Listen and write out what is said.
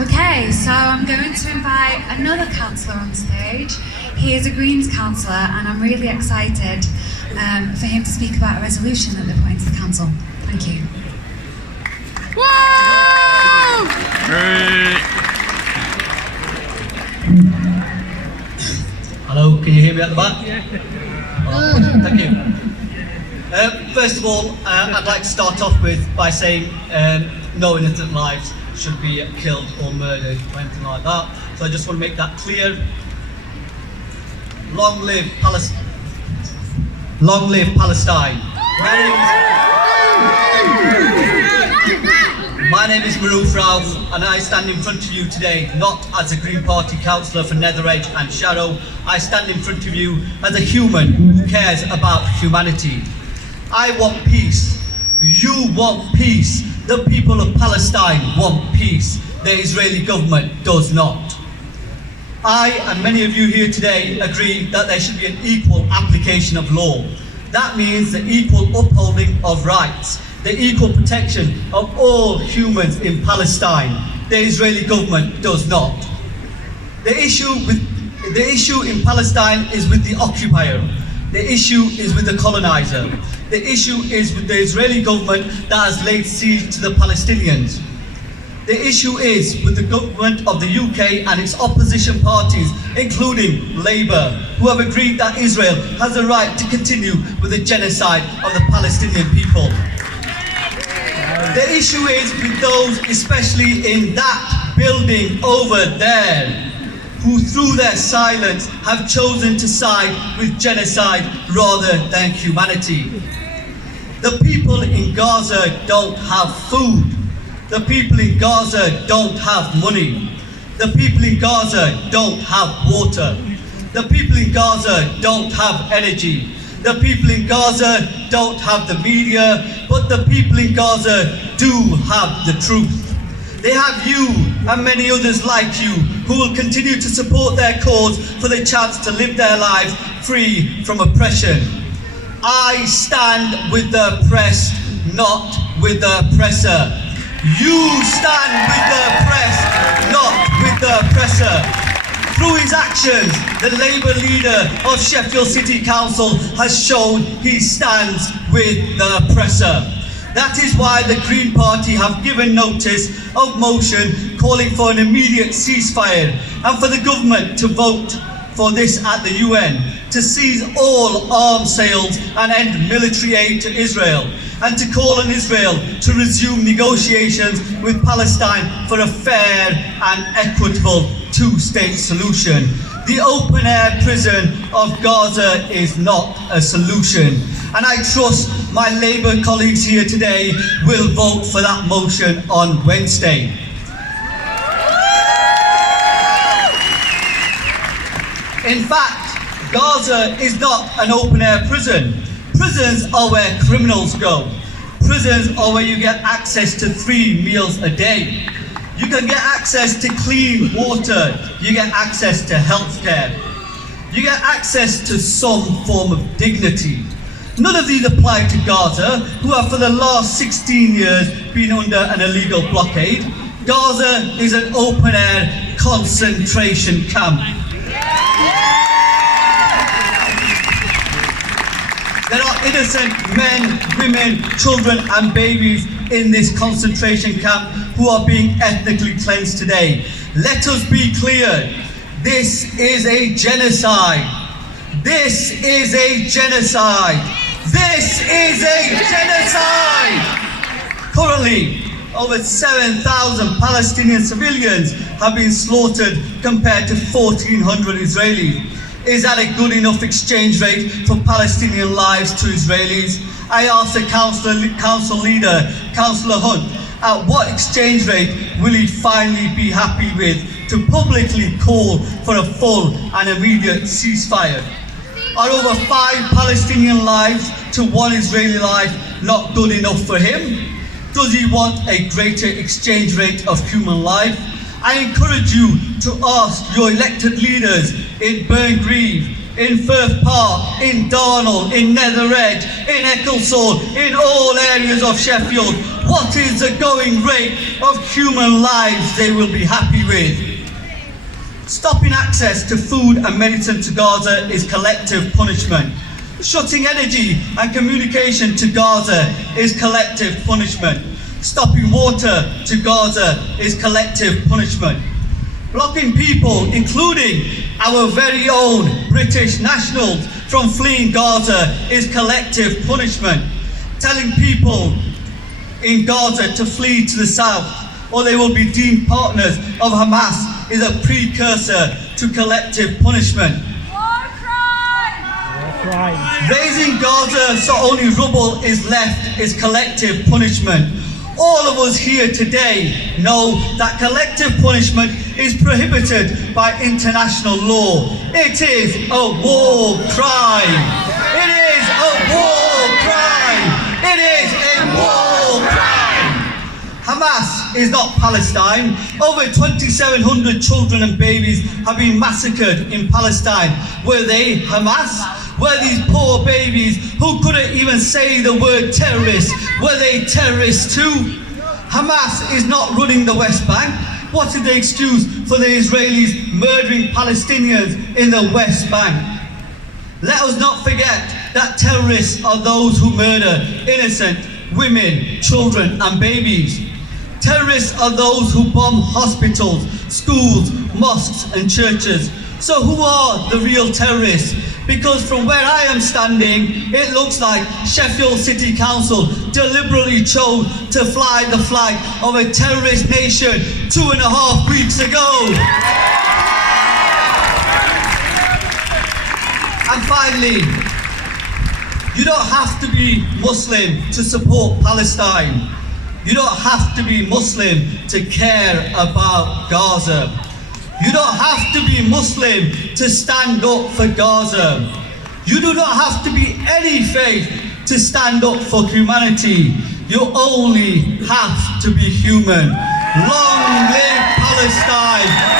Okay, so I'm going to invite another councillor on stage. He is a Greens councillor and I'm really excited for him to speak about a resolution that they're putting to the council. Thank you. Whoa! Hello, can you hear me at the back? Oh, thank you. First of all, I'd like to start off by saying no innocent lives should be killed or murdered or anything like that. So I just want to make that clear. Long live Palestine. Long live Palestine. My name is Maroof Raouf and I stand in front of you today not as a Green Party councillor for Netheredge and Sharrow. I stand in front of you as a human who cares about humanity. I want peace. You want peace. The people of Palestine want peace. The Israeli government does not. I and many of you here today agree that there should be an equal application of law. That means the equal upholding of rights, the equal protection of all humans in Palestine. The Israeli government does not. The issue in Palestine is with the occupier. The issue is with the colonizer. The issue is with the Israeli government that has laid siege to the Palestinians. The issue is with the government of the UK and its opposition parties, including Labour, who have agreed that Israel has the right to continue with the genocide of the Palestinian people. The issue is with those, especially in that building over there, who through their silence have chosen to side with genocide rather than humanity. The people in Gaza don't have food. The people in Gaza don't have money. The people in Gaza don't have water. The people in Gaza don't have energy. The people in Gaza don't have the media, but the people in Gaza do have the truth. They have you and many others like you who will continue to support their cause for the chance to live their lives free from oppression. I stand with the oppressed, not with the oppressor. You stand with the oppressed, not with the oppressor. Through his actions, the Labour leader of Sheffield City Council has shown he stands with the oppressor. That is why the Green Party have given notice of motion calling for an immediate ceasefire and for the government to vote for this at the UN, to seize all arms sales and end military aid to Israel, and to call on Israel to resume negotiations with Palestine for a fair and equitable two-state solution. The open-air prison of Gaza is not a solution, and I trust my Labour colleagues here today will vote for that motion on Wednesday. In fact, Gaza is not an open-air prison. Prisons are where criminals go. Prisons are where you get access to 3 meals a day. You can get access to clean water. You get access to healthcare. You get access to some form of dignity. None of these apply to Gaza, who have for the last 16 years been under an illegal blockade. Gaza is an open-air concentration camp. There are innocent men, women, children and babies in this concentration camp who are being ethnically cleansed today. Let us be clear, this is a genocide. This is a genocide. This is a genocide! Currently, over 7,000 Palestinian civilians have been slaughtered compared to 1,400 Israelis. Is that a good enough exchange rate for Palestinian lives to Israelis? I asked the council leader, Councillor Hunt, at what exchange rate will he finally be happy with to publicly call for a full and immediate ceasefire? Are over 5 Palestinian lives to 1 Israeli life not good enough for him? Does he want a greater exchange rate of human life? I encourage you to ask your elected leaders in Burngreave, in Firth Park, in Darnall, in Netheredge, in Ecclesall, in all areas of Sheffield, what is the going rate of human lives they will be happy with? Stopping access to food and medicine to Gaza is collective punishment. Shutting energy and communication to Gaza is collective punishment. Stopping water to Gaza is collective punishment. Blocking people, including our very own British nationals, from fleeing Gaza is collective punishment. Telling people in Gaza to flee to the south or they will be deemed partners of Hamas is a precursor to collective punishment. Raising Gaza so only rubble is left is collective punishment. All of us here today know that collective punishment is prohibited by international law. It is a war crime. It is a war crime. It is a war crime. Hamas is not Palestine. Over 2,700 children and babies have been massacred in Palestine. Were they Hamas? Were these poor babies who couldn't even say the word terrorist, were they terrorists too? Hamas is not running the West Bank. What is the excuse for the Israelis murdering Palestinians in the West Bank? Let us not forget that terrorists are those who murder innocent women, children and babies. Terrorists are those who bomb hospitals, schools, mosques and churches. So who are the real terrorists? Because from where I am standing, it looks like Sheffield City Council deliberately chose to fly the flag of a terrorist nation 2.5 weeks ago. And finally, you don't have to be Muslim to support Palestine. You don't have to be Muslim to care about Gaza. You don't have to be Muslim to stand up for Gaza. You do not have to be any faith to stand up for humanity. You only have to be human. Long live Palestine!